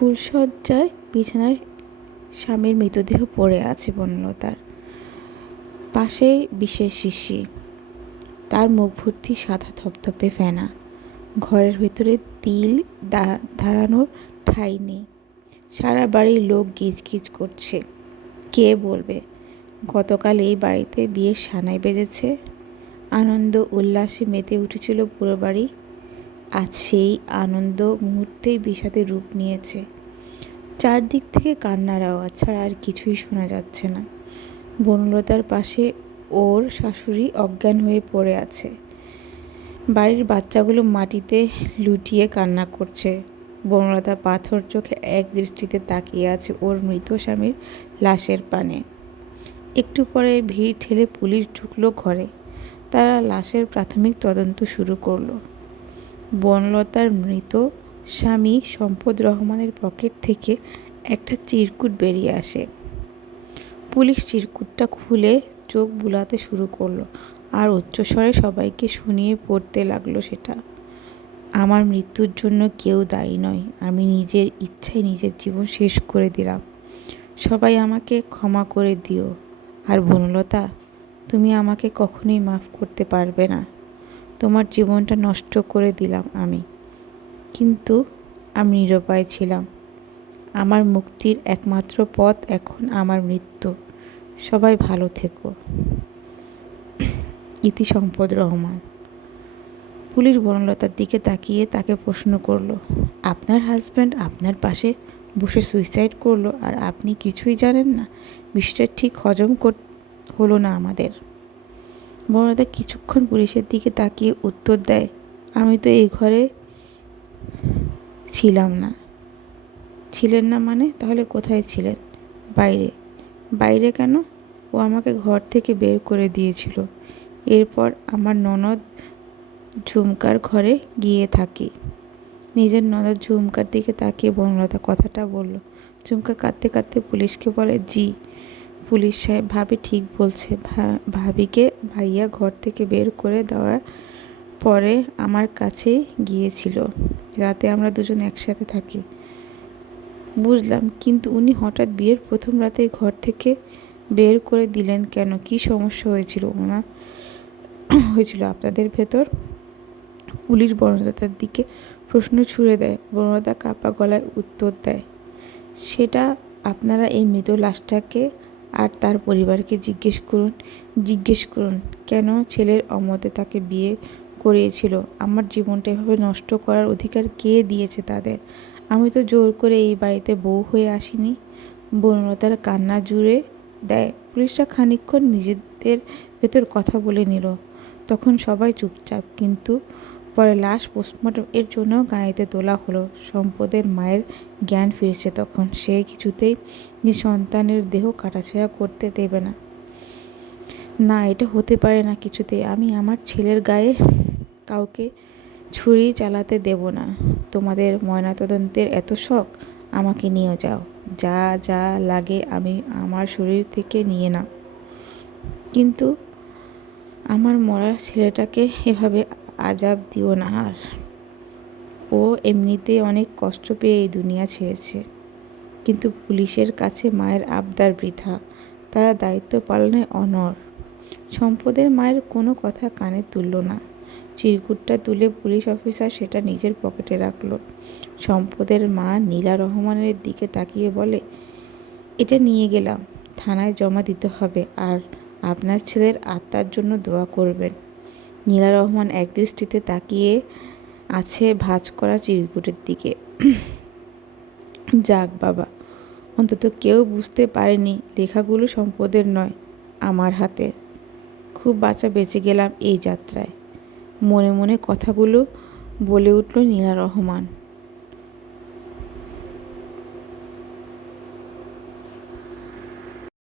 ফুলশয্যায় বিছানায় স্বামীর মৃতদেহ পড়ে আছে বনলতার। পাশেই বিষের শিশি, তার মুখ ভর্তি সাদা ধপধপে ফেনা। ঘরের ভেতরে তিল ধারানোর ঠাঁই নেই। সারা বাড়ির লোক গিজগিজ করছে। কে বলবে গতকাল এই বাড়িতে বিয়ের সানাই বেজেছে? আনন্দ উল্লাসে মেতে উঠেছিল পুরো বাড়ি। আজ সেই আনন্দ মুহূর্তেই বিষাদে রূপ নিয়েছে। চারদিক থেকে কান্নার আওয়াজ ছাড়া আর কিছুই শোনা যাচ্ছে না। বনলতার পাশে ওর শাশুড়ি অজ্ঞান হয়ে পড়ে আছে। বাড়ির বাচ্চাগুলো মাটিতে লুটিয়ে কান্না করছে। বনলতা পাথর চোখে এক দৃষ্টিতে তাকিয়ে আছে ওর মৃত স্বামীর লাশের পানে। একটু পরে ভিড় ঠেলে পুলিশ ঢুকলো ঘরে। তারা লাশের প্রাথমিক তদন্ত শুরু করলো। বনলতার মৃত স্বামী সম্পদ রহমানের পকেট থেকে একটা চিরকুট বেরিয়ে আসে। পুলিশ চিরকুটটা খুলে চোখ বুলাতে শুরু করলো আর উচ্চস্বরে সবাইকে শুনিয়ে পড়তে লাগলো সেটা। আমার মৃত্যুর জন্য কেউ দায়ী নয়। আমি নিজের ইচ্ছায় নিজের জীবন শেষ করে দিলাম। সবাই আমাকে ক্ষমা করে দিও। আর বনলতা, তুমি আমাকে কখনোই মাফ করতে পারবে না। তোমার জীবনটা নষ্ট করে দিলাম আমি, কিন্তু আমি নিরুপায় ছিলাম। আমার মুক্তির একমাত্র পথ এখন আমার মৃত্যু। সবাই ভালো থেকো। ইতি সম্পদ রহমান। পুলিশ বনলতার দিকে তাকিয়ে তাকে প্রশ্ন করলো, আপনার হাজব্যান্ড আপনার পাশে বসে সুইসাইড করলো আর আপনি কিছুই জানেন না? বিষয়টা ঠিক হজম হলো না আমাদের। বনলতা কিছুক্ষণ পুলিশের দিকে তাকিয়ে উত্তর দেয়, আমি তো এই ঘরে ছিলাম না। ছিলেন না মানে? তাহলে কোথায় ছিলেন? বাইরে। বাইরে কেন? ও আমাকে ঘর থেকে বের করে দিয়েছিল। এরপর আমার ননদ ঝুমকার ঘরে গিয়ে থাকি। নিজের ননদ ঝুমকার দিকে তাকিয়ে বনলতা কথাটা বলল। ঝুমকা কাঁদতে কাঁদতে পুলিশকে বলে, জি পুলিশ সাহেব, ভাবি ঠিক বলছে। ভাবিকে ভাইয়া ঘর থেকে বের করে দেওয়ার পরে আমার কাছেই গিয়েছিল। রাতে আমরা দুজন একসাথে থাকি। বুঝলাম, কিন্তু উনি হঠাৎ বিয়ের প্রথম রাতে ঘর থেকে বের করে দিলেন কেন? কি সমস্যা হয়েছিল আপনাদের ভেতর? পুলিশ বনলতার দিকে প্রশ্ন ছুড়ে দেয়। বনলতা কাঁপা গলায় উত্তর দেয়, সেটা আপনারা এই মৃত লাশটাকে আর তার পরিবারকে জিজ্ঞেস করুন কেন ছেলের অমতে তাকে বিয়ে করিয়েছিল। আমার জীবনটা এভাবে নষ্ট করার অধিকার কে দিয়েছে তাদের? আমি তো জোর করে এই বাড়িতে বউ হয়ে আসিনি। বনলতার কান্না জুড়ে দেয়। পুলিশরা খানিকক্ষণ নিজেদের ভেতর কথা বলে নিল। তখন সবাই চুপচাপ। কিন্তু পরে লাশ পোস্টমর্টম এর জন্য গাড়িতে তোলা হলো। সম্পদের মায়ের জ্ঞান ফিরছে তখন। সে কিছুতেই সন্তানের দেহ কাটাছেঁড়া করতে দেবে না। না, এটা হতে পারে না কিছুতেই। আমি আমার ছেলের গায়ে কাউকে ছুরি চালাতে দেব না। তোমাদের ময়নাতদন্তের এত শখ, আমাকে নিয়ে যাও। যা যা লাগে আমি আমার শরীর থেকে নিয়ে নাও, কিন্তু আমার মরা ছেলেটাকে এভাবে আজাব দিও না। আর ও এমনিতেই অনেক কষ্ট পেয়ে এই দুনিয়া ছেড়েছে। কিন্তু পুলিশের কাছে মায়ের আবদার বৃথা। তারা দায়িত্ব পালনে অনড়। সম্পদের মায়ের কোনো কথা কানে তুলল না। চিরকুটটা তুলে পুলিশ অফিসার সেটা নিজের পকেটে রাখল। সম্পদের মা নীলা রহমানের দিকে তাকিয়ে বলে, এটা নিয়ে গেলাম, থানায় জমা দিতে হবে। আর আপনার ছেলের আত্মার জন্য দোয়া করবেন। নীলা রহমান একদৃষ্টিতে তাকিয়ে আছে ভাঁজ করা চিরকুটের দিকে। যাক বাবা, অন্তত কেউ বুঝতে পারেনি লেখাগুলো সম্পদের নয়, আমার হাতের। খুব বাঁচা বেঁচে গেলাম এই যাত্রায়। মনে মনে কথাগুলো বলে উঠল নীলা রহমান।